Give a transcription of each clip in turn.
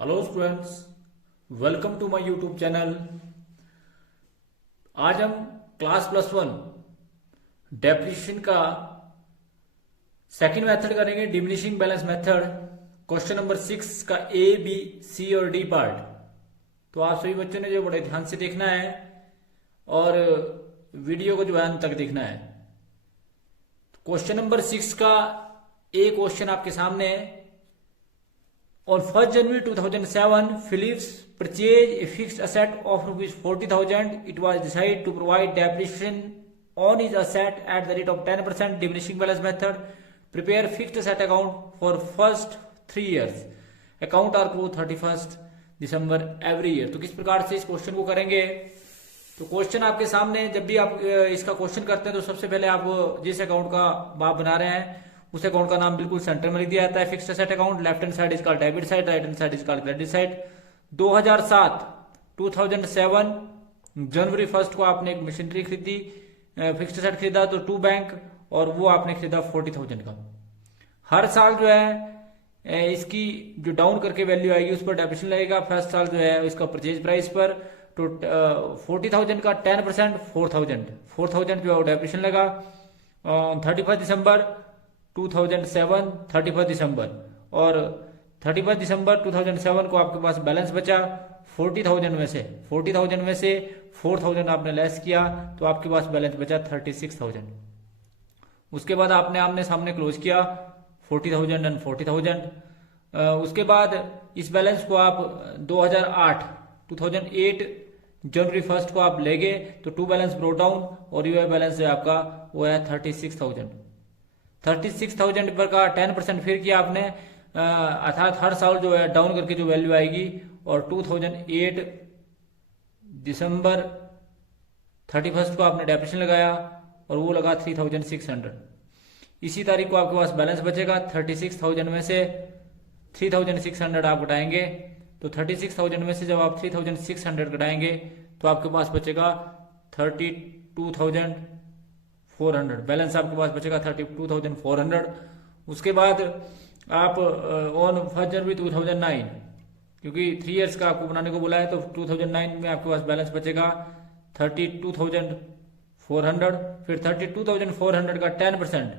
Hello students, welcome to my YouTube channel. आज हम class +1 depreciation का सेकंड मेथड करेंगे, diminishing balance method. Question number 6 का ए, B, सी और डी पार्ट। तो आप सभी बच्चों ने जो बड़े ध्यान से देखना है और वीडियो को जो है अंत तक देखना है। क्वेश्चन नंबर 6 का ए क्वेश्चन आपके सामने है। On 1st January 2007, Philips purchased a fixed asset of ₹40,000. It was decided to provide depreciation on his asset at the rate of 10% diminishing balance method. Prepare fixed asset account for first 3 years. Account are closed 31st December every year. तो किस प्रकार से इस question को करेंगे? तो question आपके सामने, जब भी आप इसका क्वेश्चन करते हैं तो सबसे पहले आप जिस अकाउंट का आप बना रहे हैं उस अकाउंट का नाम बिल्कुल सेंटर में लिख दिया जाता है। Fixed asset account, left hand side is called debit side, right hand side is called credit side. 2007 जनवरी 1 को आपने एक मशीनरी खरीदी, फिक्स्ड एसेट खरीदा तो 2 बैंक, और वो आपने खरीदा 40,000 का। हर साल जो है इसकी जो डाउन करके वैल्यू आएगी उस पर डेप्रिसिएशन लगेगा। फर्स्ट साल जो है इसका परचेज प्राइस पर तो 40,000 का 10% 4,000 जो है डेप्रिसिएशन लगा। 31 दिसंबर 2007 31 दिसंबर और 31 दिसंबर 2007 को आपके पास बैलेंस बचा 40,000 में से 4,000 आपने लेस किया तो आपके पास बैलेंस बचा 36,000। उसके बाद आपने आमने सामने क्लोज किया 40,000 एंड 40,000। उसके बाद इस बैलेंस को आप 2008 जनवरी 1 को आप ले गए तो 2 बैलेंस ब्रोट डाउन और यू बैलेंस जो आपका वो है 36,000 पर का 10% फिर किया आपने, अर्थात हर साल जो है डाउन करके जो वैल्यू आएगी। और 2008 दिसंबर 31 को आपने डेप्रिसिएशन लगाया और वो लगा 3,600। इसी तारीख को आपके पास बैलेंस बचेगा 36,000 में से 3,600 आप घटाएंगे तो 36,000 में से जब आप 3,600 घटाएंगे तो आपके पास बचेगा 32,400। बैलेंस आपके पास बचेगा 32,400। उसके बाद आप ऑन 1 जनवरी 2009, क्योंकि 3 इयर्स का आपको बनाने को बोला है, तो 2009 में आपके पास बैलेंस बचेगा 32,400। फिर 32,400 का 10%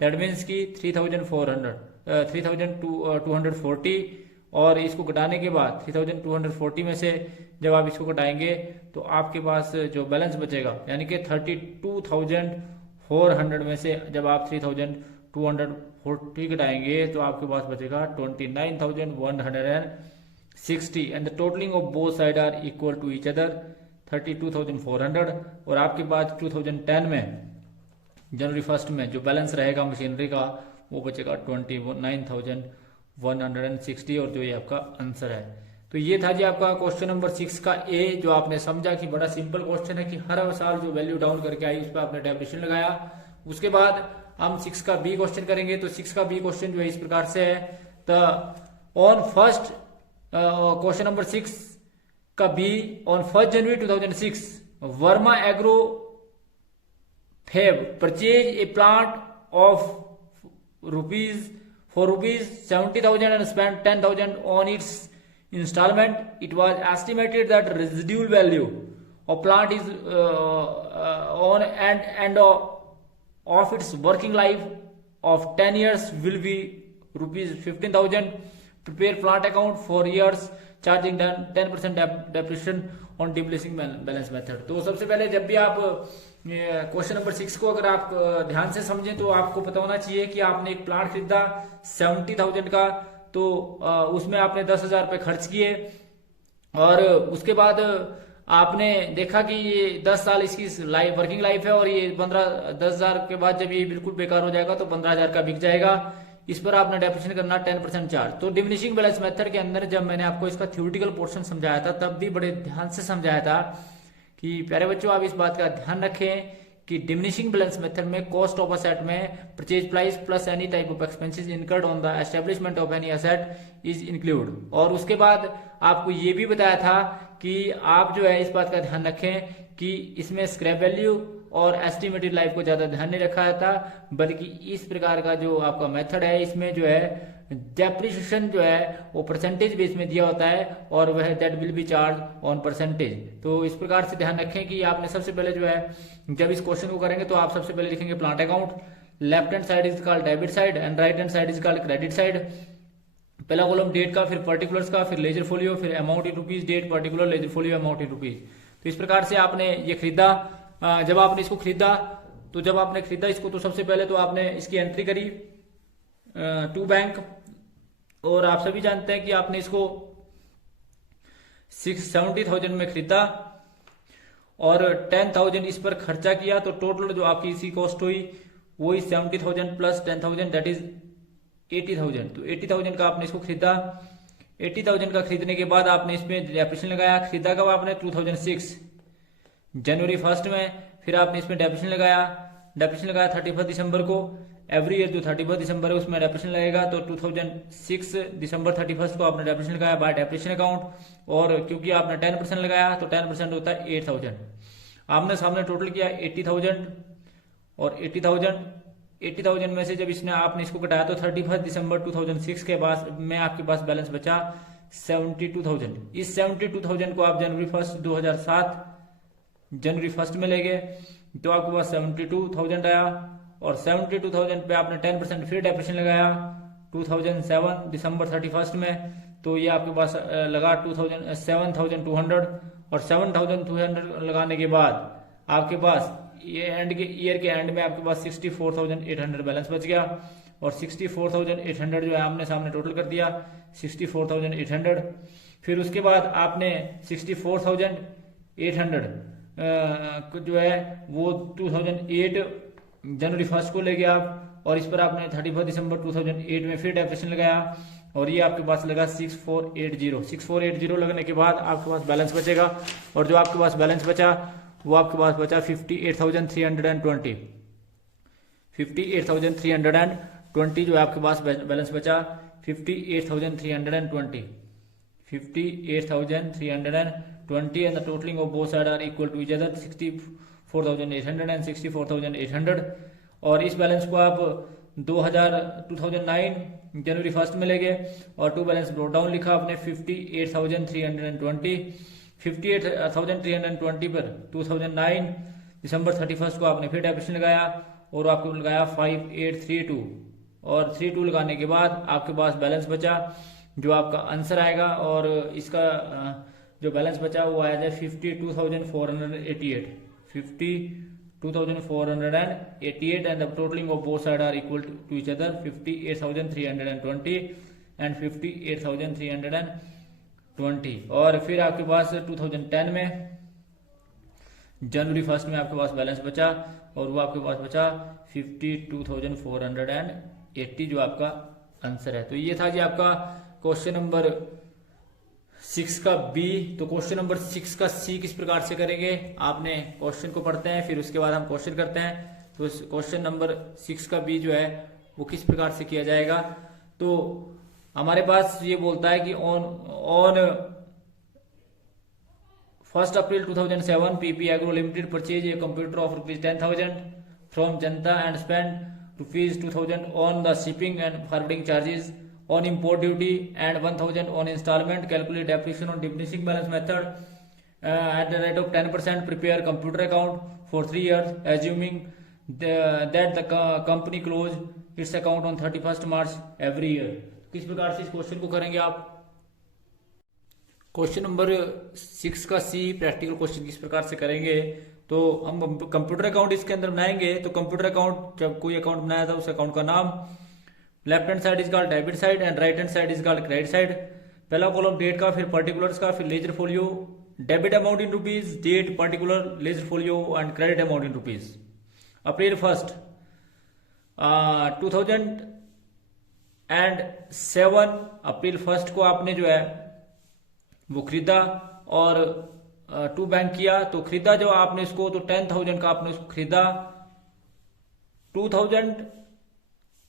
दैट मीन्स की 3,240, और इसको घटाने के बाद 3,240 में से जब आप इसको घटाएंगे तो आपके पास जो बैलेंस बचेगा यानी कि 32,400 में से जब आप 3,240 घटाएंगे तो आपके पास बचेगा 29,160 and the totalling of both side are equal to each other 32,400। और आपके पास 2010 में जनवरी 1 में जो बैलेंस रहेगा मशीनरी का वो बचेगा 29,160 और जो ये आपका आंसर है। तो ये था जी आपका क्वेश्चन नंबर 6 का ए, जो आपने समझा कि बड़ा सिंपल क्वेश्चन है कि हर साल जो वैल्यू डाउन करके आई उस पर आपने डेप्रिसिएशन लगाया। उसके बाद हम 6 का बी क्वेश्चन करेंगे। तो 6 का बी क्वेश्चन जो है इस प्रकार से है। तो ऑन फर्स्ट क्वेश्चन नंबर 6 का B, on 1 January 2006 Verma agro fab purchase a plant of ₹70,000 and spent 10,000 on its installment. It was estimated that residual value of plant is on and of its working life of 10 years will be ₹15,000. Prepare plant account for years charging 10% depreciation on diminishing balance method. तो सबसे पहले जब भी आप question number 6 को अगर आप ध्यान से समझें तो आपको पता होना चाहिए कि आपने एक प्लांट खरीदा 70,000 का, तो उसमें आपने 10,000 रुपये खर्च किए और उसके बाद आपने देखा कि ये 10 साल इसकी वर्किंग लाइफ है और ये 10,000 के बाद जब ये बिल्कुल बेकार हो जाएगा तो 15,000 का बिक जाएगा। इस पर आपने डेप्रिसिएशन करना 10% चार्ज। तो डिमिनिशिंग बैलेंस मेथड के अंदर जब मैंने आपको इसका थ्योरेटिकल पोर्शन समझाया था तब भी बड़े ध्यान से समझाया था कि प्यारे बच्चों आप इस बात का ध्यान रखें कि डिमिनिशिंग बैलेंस मेथड में कॉस्ट ऑफ असेट में purchase price plus any type of expenses incurred on the establishment of any asset is include. और उसके बाद आपको ये भी बताया था कि आप जो है इस बात का ध्यान रखें कि इसमें स्क्रैप वैल्यू और एस्टिमेटेड लाइफ को ज्यादा ध्यान नहीं रखा था, बल्कि इस प्रकार का जो आपका मेथड है इसमें जो है डेप्रिसिएशन जो है वो परसेंटेज बेस में दिया होता है और वह that will be charge on percentage. तो इस प्रकार से ध्यान रखें कि आपने सबसे पहले जो है जब इस क्वेश्चन को करेंगे तो आप सबसे पहले लिखेंगे plant account, left hand side is called debit side and right hand side is called credit side. पहला कॉलम डेट का, फिर पर्टिकुलर्स का, फिर लेजर फोलियो, फिर amount in rupees, date, particular, ledger folio, amount in rupees. तो इस प्रकार से आपने ये खरीदा। जब आपने इसको खरीदा तो जब आपने खरीदा इसको तो सबसे पहले तो आपने इसकी एंट्री करी टू बैंक, और आप सभी जानते हैं कि आपने इसको 70,000 में खरीदा और 10,000 इस पर खर्चा किया, तो टोटल जो आपकी इसी कॉस्ट हुई वही 70,000 प्लस 10,000 दैट इज 80,000। तो 80,000 का आपने इसको खरीदा। 80,000 का खरीदने के बाद आपने इसमें डेप्रिसिएशन लगाया। खरीदा कब आपने 2006 जनवरी 1 में, फिर आपने इसमें डेप्रिसिएशन लगाया 31 दिसंबर को। एवरी ईयर जो 31 दिसंबर है उसमें डेप्रिसिएशन लगेगा, तो 2006 दिसंबर 31 को आपने डेप्रिसिएशन लगाया बाय डेप्रिसिएशन अकाउंट, और क्योंकि आपने 10% लगाया तो 10% होता है 8,000। आपने सामने टोटल किया 80,000 और 80,000 में से जब इसने आपने इसको घटाया तो 31 दिसंबर 2006 के बाद में आपके पास बैलेंस बचा 72,000। इस 72,000 को आप जनवरी 1 2007 जनवरी 1 में ले गए तो आपके पास 72,000 आया, और 72,000 पे आपने 10% फिर डेप्रिसिएशन लगाया 2007 दिसंबर 31 में, तो ये आपके पास लगा 7,200, और 7,200 लगाने के बाद आपके पास ये ईयर के एंड में आपके पास 64,800 बैलेंस बच गया, और 64,800 जो है आमने सामने टोटल कर दिया 64,800। फिर उसके बाद आपने 64,800 जो है वो 2008 जनवरी 1 को ले गया आप, और इस पर आपने 31 दिसंबर 2008 में फिर डेप्रिसिएशन लगाया, और ये आपके पास लगा 6480 लगने के बाद आपके पास बैलेंस बचेगा, और जो आपके पास बैलेंस बचा वो आपके पास बचा 58,320 58,320 जो है आपके पास बैलेंस बचा 58,320 and the totalling of both side are equal to each other 64,800 and 64,800। और इस बैलेंस को आप 2009 जनवरी 1 में ले गए और टू बैलेंस ब्रोट डाउन लिखा आपने 58,320 पर 2009 दिसंबर 31 को आपने फिर डेप्रिसिएशन लगाया और आपको लगाया 5832, और 32 लगाने के बाद आपके पास बैलेंस बचा जो आपका आंसर आएगा, और इसका जो बैलेंस बचा वो आया जाए 52,488 and the totalling of both side are equal to each other 58,320 and 58,320। और फिर आपके पास 2010 में जनवरी 1 में आपके पास बैलेंस बचा और वो आपके पास बचा 52,480 जो आपका आंसर है। तो ये था जी आपका क्वेश्चन नंबर 6 का बी। तो क्वेश्चन नंबर 6 का सी किस प्रकार से करेंगे, आपने क्वेश्चन को पढ़ते हैं फिर उसके बाद हम क्वेश्चन करते हैं। तो क्वेश्चन नंबर 6 का बी जो है वो किस प्रकार से किया जाएगा। तो हमारे पास ये बोलता है कि on 1 April 2007 PP agro limited purchase a computer of ₹10,000 from Janata and spend ₹2,000 on the shipping and forwarding charges on import duty and 1,000 on installment. Calculate depreciation on diminishing balance method at the rate of 10%. Prepare computer account for 3 years assuming that the company close its account on 31st March every year. किस प्रकार से इस question को करेंगे आप। Question number 6 का सी practical question किस प्रकार से करेंगे। तो हम कंप्यूटर अकाउंट इसके अंदर बनाएंगे। तो कंप्यूटर अकाउंट जब कोई अकाउंट बनाया था उस अकाउंट का नाम, left hand side is called debit side and right hand side is called credit side. पहला कॉलम डेट का, फिर पर्टिकुलर्स का, फिर ledger folio, debit amount in rupees, date, particular, ledger folio and credit amount in rupees. April 1 2007 April 1 को आपने जो है वो खरीदा और टू बैंक किया। तो खरीदा जो आपने इसको तो 10,000 का आपने उसको खरीदा, 2,000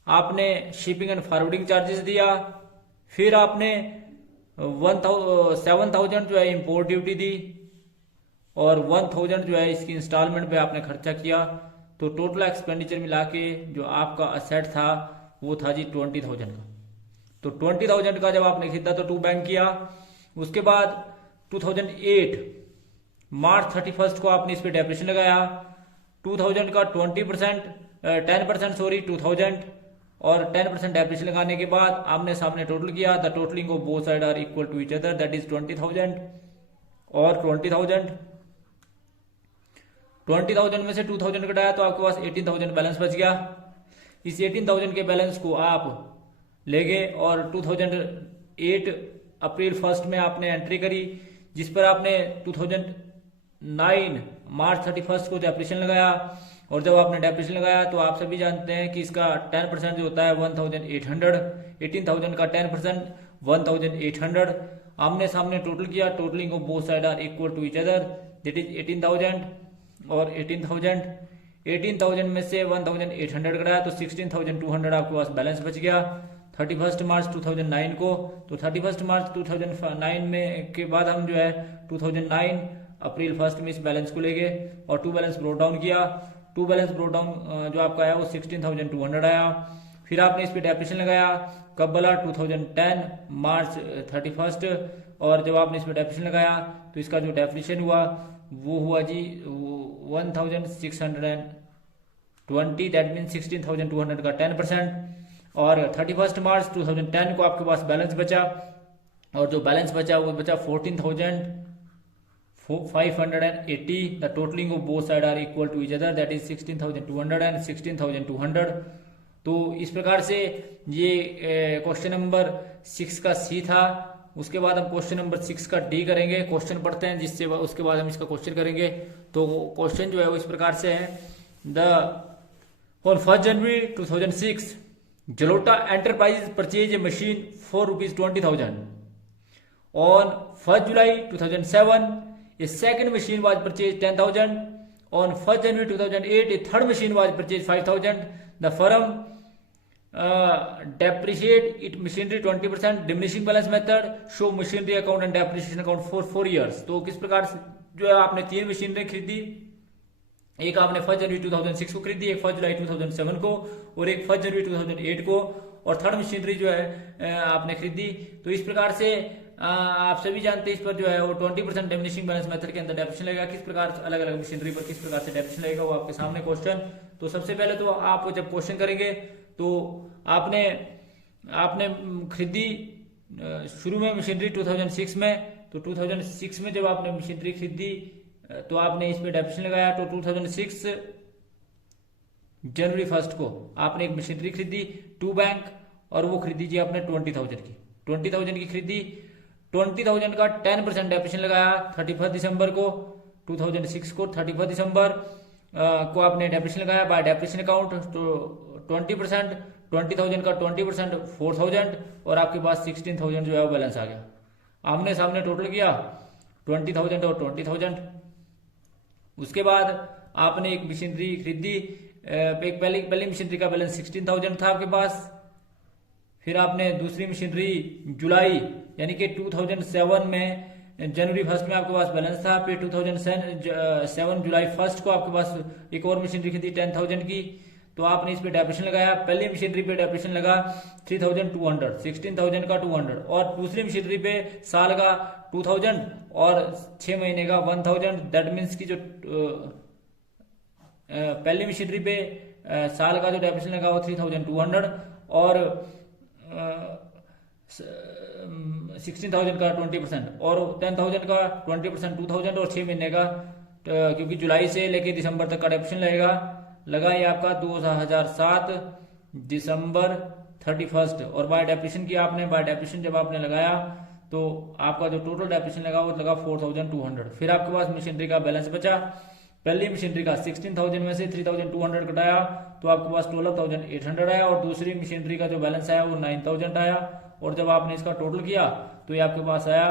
आपने शिपिंग एंड फॉरवर्डिंग चार्जेस दिया, फिर आपने 7,000 जो है इंपोर्ट ड्यूटी दी और 1,000 जो है इसकी इंस्टॉलमेंट पे आपने खर्चा किया। तो टोटल एक्सपेंडिचर मिला के जो आपका असेट था वो था जी 20,000 का। तो 20,000 का जब आपने खरीदा तो टू बैंक किया। उसके बाद 2008 मार्च 31 को आपने इस पर डेप्रिसिएशन लगाया। 2000 का 10% सॉरी 2000 और 10% डेप्रिसिएशन लगाने के बाद आपने सामने टोटल किया। The totalling of both side are equal to each other, that is 20,000 और 20,000 में से 2000 घटाया तो आपके पास 18,000 बैलेंस बच गया। इस 18,000 के बैलेंस को आप ले गए और 2008 अप्रैल 1 में आपने एंट्री करी, जिस पर आपने 2009 मार्च 31 को डेप्रिसिएशन लगाया। और जब आपने डेप्रिसिएशन लगाया तो आप सभी जानते हैं कि इसका 10% जो होता है 1,800, 18,000 का 10% 1,800। आमने सामने टोटल किया, totalling of both side are equal to each other, that is 18,000 और 18,000 में से 1,800 घटाया तो 16,200 आपके पास बैलेंस बच गया 31 मार्च 2009 को। तो 31 मार्च 2009 में के बाद हम जो है 2009 अप्रैल 1 में इस बैलेंस को ले गए और टू बैलेंस ब्रोट डाउन किया। टू बैलेंस ब्रोट डाउन जो आपका आया वो 16,200 आया। फिर आपने इस पे डेप्रिसिएशन लगाया, कब बोला 2010 मार्च 31, और जब आपने इस पे डेप्रिसिएशन लगाया तो इसका जो डेप्रिसिएशन हुआ वो हुआ जी 1,620, दैट मीन 16,200 का 10%। और 31 मार्च 2010 को आपके पास बैलेंस बचा और जो बैलेंस बचा वो बचा 14,580। The totalling of both side are equal to each other, that is 16,200 and 16,200। तो इस प्रकार से ये क्वेश्चन नंबर 6 का सी था। उसके बाद हम क्वेश्चन नंबर 6 का डी करेंगे, क्वेश्चन पढ़ते हैं, जिससे उसके बाद हम इसका क्वेश्चन करेंगे। तो क्वेश्चन जो है वो इस प्रकार से है, on 1 January 2006 Jalota enterprise purchase a machine for ₹20,000। On 1 July 2007 a second machine was purchased 10,000. On 1 January 2008 a third machine was purchased 5,000. The firm depreciate its machinery 20%. Diminishing balance method show machinery account and depreciation account for 4 years. तो किस प्रकार से जो है आपने 3 machinery खरीदी, एक आपने 1 जनवरी 2006 को खरीदी, एक 1 जुलाई 2007 को और एक 1 जनवरी 2008 को, और थर्ड मशीनरी जो है आपने खरीदी। तो इस प्रकार से आप सभी जानते हैं इस पर जो है वो 20% डिमिनिशिंग बैलेंस मेथड के अंदर डेप्रिसिएशन लगेगा। किस प्रकार अलग अलग मशीनरी पर किस प्रकार से डेप्रिसिएशन लगेगा वो आपके सामने क्वेश्चन। तो सबसे पहले तो आप जब क्वेश्चन करेंगे तो आपने खरीदी शुरू में मशीनरी 2006 में, तो 2006 में जब आपने मशीनरी खरीदी तो आपने इस पे डेप्रिसिएशन लगाया। तो 2006 जनवरी 1 को आपने एक मशीनरी खरीदी टू बैंक, और वो खरीदी जी आपने 20,000 की, 20,000 की खरीदी। 20,000 का 10% डेप्रिसिएशन लगाया 31 दिसंबर को 2006 को, 31 दिसंबर को आपने डेप्रिसिएशन लगाया बाय डेप्रिसिएशन अकाउंट। तो 20% 20,000 का 20% 4,000 और आपके पास 16,000 जो है वो बैलेंस आ गया। आमने सामने टोटल किया 20,000 और 20,000। उसके बाद आपने एक मशीनरी खरीदी, एक पहली मशीनरी का बैलेंस 16,000 था आपके पास। फिर आपने दूसरी मशीनरी जुलाई यानी कि 2007 में जनवरी 1 में आपके पास बैलेंस था। फिर 2007 जुलाई 1 को आपके पास एक और मशीनरी खरीदी 10,000 की, तो आपने इस पे डेप्रिसिएशन लगाया। पहली मशीनरी पे डेप्रिसिएशन लगा 3,200, 16,000 का 200, और दूसरी मशीनरी पे साल का 2,000 और 6 महीने का 1,000। दैट मीन्स की जो पहली मशीनरी पे साल का जो डेप्रिसिएशन लगा वो 3,200 और 16,000 का 20% और 10,000 का 20% 2,000 और 6 महीने का, क्योंकि जुलाई से लेके दिसंबर तक का डेप्रिसिएशन लगा ये आपका 2007 दिसंबर 31 और बाय डेप्रिसिएशन किया आपने। बाय डेप्रिसिएशन जब आपने लगाया तो आपका जो टोटल डेप्रिसिएशन लगा वो लगा 4,200। फिर आपके पास मशीनरी का बैलेंस बचा, पहली मशीनरी का 16,000 में से 3,200 घटाया तो आपके पास 12,800 आया, और दूसरी मशीनरी का जो बैलेंस आया वो 9,000 आया, और जब आपने इसका टोटल किया तो ये आपके पास आया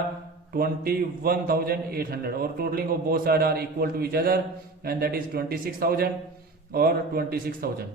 21,800, और totalling of both side are equal to each other and that is 26,000 और 26,000।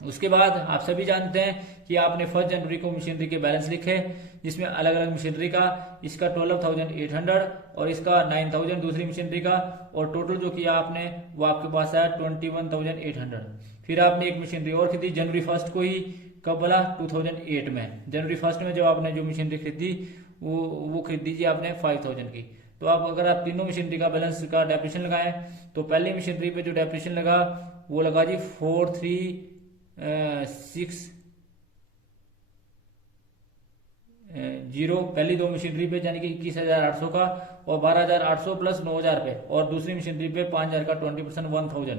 उसके बाद आप सभी जानते हैं कि आपने 1 जनवरी को मशीनरी के बैलेंस लिखे, जिसमें अलग अलग मशीनरी का इसका 12,800 और इसका 9,000 दूसरी मशीनरी का, और टोटल जो किया आपने वो आपके पास आया 21,800। फिर आपने एक मशीनरी और खरीदी जनवरी 1 को ही कब बोला 2008 में, जनवरी 1 में जब आपने जो मशीनरी खरीदी वो खरीदी जी आपने 5000 की। तो आप अगर आप तीनों मशीनरी का बैलेंस का डेप्रिसिएशन लगाएं तो पहली मशीनरी पे जो डेप्रिसिएशन लगा वो लगा जी 4360, पहली दो मशीनरी पे यानी कि 21,800 का और 12,800 प्लस 9,000 पे, और दूसरी मशीनरी पे 5,000 का 20% 1,000।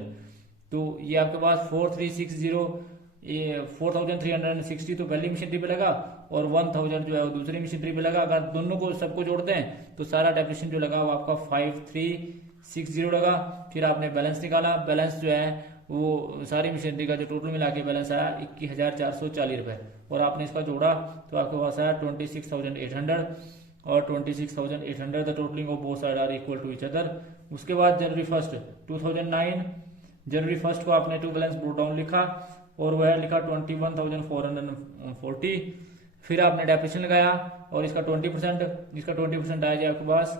तो ये आपके पास 4360 ये 4,360 तो पहली मशीनरी पे लगा और 1,000 जो है वो दूसरी मशीनरी पे लगा। अगर दोनों को सबको जोड़ते हैं तो सारा डेप्रिसिएशन जो लगा वो आपका 5360 लगा। फिर आपने बैलेंस निकाला, बैलेंस जो है वो सारी मशीनरी का जो टोटल मिला के बैलेंस आया 21,440 रुपए, और आपने इसका जोड़ा तो आपके पास आया 26,800 और 26,800 the totalling of both side are equal to each other. उसके बाद जनवरी 1 2009 जनवरी 1 को आपने टू बैलेंस ब्रोट डाउन लिखा और वह लिखा 21,440। फिर आपने डेप्रिसिएशन लगाया और इसका 20% आया जी आपके पास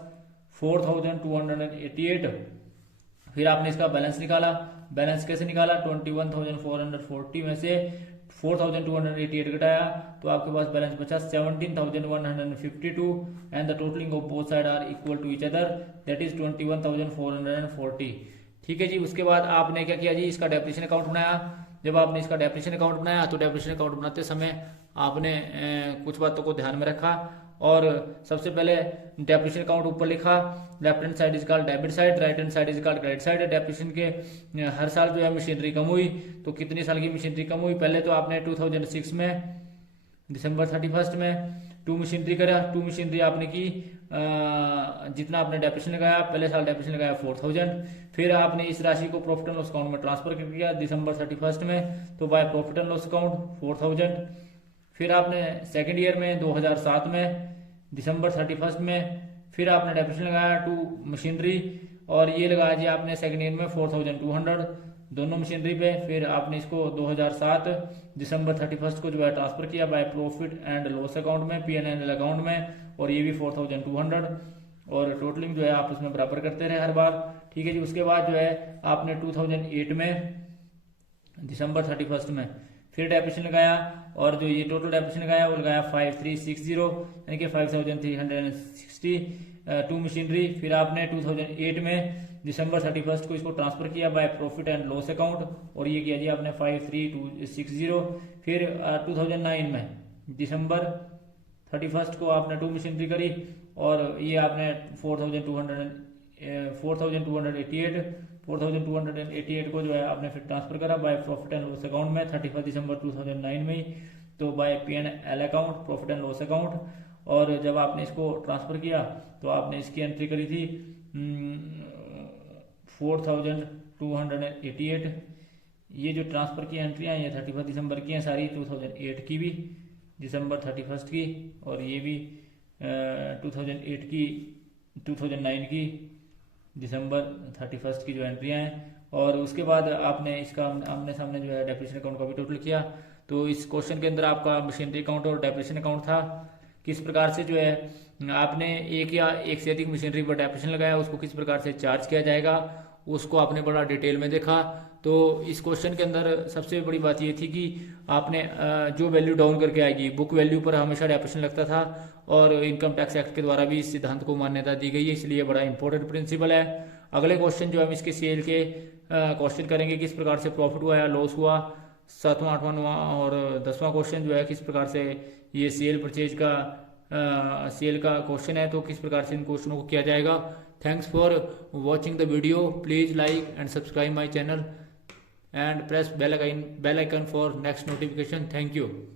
4,288। फिर आपने इसका बैलेंस निकाला, बैलेंस कैसे निकाला 21,440 में से 4,288 घटाया तो आपके पास बैलेंस बचा 17,152 and the totalling of both side are equal to each other that is 21,440। ठीक है जी। उसके बाद आपने क्या किया जी, इसका डेप्रिसिएशन अकाउंट बनाया। जब आपने इसका डेप्रिसिएशन अकाउंट बनाया तो डेप्रिसिएशन अकाउंट बनाते समय आपने कुछ बातों को ध्यान में रखा, और सबसे पहले डेप्रिसिएशन अकाउंट ऊपर लिखा left hand side is called debit side, right hand side is called credit side. Depreciation के हर साल जो है मशीनरी कम हुई, तो कितनी साल की मशीनरी कम हुई, पहले तो आपने 2006 में दिसंबर 31 में टू मशीनरी करा, टू मशीनरी आपने की जितना आपने डेप्रिसिएशन लगाया, पहले साल डेप्रिसिएशन लगाया 4,000। फिर आपने इस राशि को प्रॉफिट एंड लॉस अकाउंट में ट्रांसफर कर दिया दिसंबर 31 में, तो bye profit and loss account 4,000। फिर आपने सेकंड ईयर में 2007 में दिसंबर 31 में फिर आपने डेप्रिसिएशन लगाया टू मशीनरी, और ये लगाया जी आपने सेकंड ईयर में 4,200 दोनों मशीनरी पे। फिर आपने इसको 2007 दिसंबर 31 को जो है ट्रांसफर किया bye profit and loss account में, P&L अकाउंट में, और ये भी 4,200, और टोटलिंग जो है आप उसमें बराबर करते रहे हर बार। ठीक है जी। उसके बाद जो है आपने 2008 में दिसंबर 31 में फिर डेप्रिसिएशन लगाया, और जो ये टोटल डेप्रिसिएशन लगाया वो लगाया 5360 यानी कि 5,360 टू मशीनरी। फिर आपने 2008 में दिसंबर 31 को इसको ट्रांसफर किया bye profit and loss account, और ये किया जी आपने 5360। फिर 2009 में दिसंबर 31 को आपने टू मशीनरी करी, और ये आपने 4,288 को जो है आपने फिर ट्रांसफर करा by profit and loss account में 31 दिसंबर 2009 में ही, तो by P&L account profit and loss account. और जब आपने इसको ट्रांसफर किया तो आपने इसकी एंट्री करी थी 4,288। ये जो ट्रांसफर की एंट्रियां ये 31 दिसंबर की हैं सारी, 2008 की भी दिसंबर 31 की, और ये भी 2008 की 2009 की दिसंबर 31 की जो एंट्रियां हैं। और उसके बाद आपने इसका आमने सामने जो है डेप्रिसिएशन अकाउंट का भी टोटल किया। तो इस क्वेश्चन के अंदर आपका मशीनरी अकाउंट और डेप्रिसिएशन अकाउंट था, किस प्रकार से जो है आपने एक या एक से अधिक मशीनरी पर डेप्रिसिएशन लगाया, उसको किस प्रकार से चार्ज किया जाएगा, उसको आपने बड़ा डिटेल में देखा। तो इस क्वेश्चन के अंदर सबसे बड़ी बात ये थी कि आपने जो वैल्यू डाउन करके आएगी, बुक वैल्यू पर हमेशा डेप्रिसिएशन लगता था, और इनकम टैक्स एक्ट के द्वारा भी इस सिद्धांत को मान्यता दी गई है, इसलिए बड़ा इंपॉर्टेंट प्रिंसिपल है। अगले क्वेश्चन जो हम इसके सेल के क्वेश्चन करेंगे, किस प्रकार से प्रॉफिट हुआ या लॉस हुआ, 7वां 8वां 9वां और 10वां क्वेश्चन जो है किस प्रकार से ये सेल परचेज का सेल का क्वेश्चन है, तो किस प्रकार से इन क्वेश्चनों को किया जाएगा। Thanks for watching the video, please like and subscribe my channel and press bell icon for next notification. Thank you.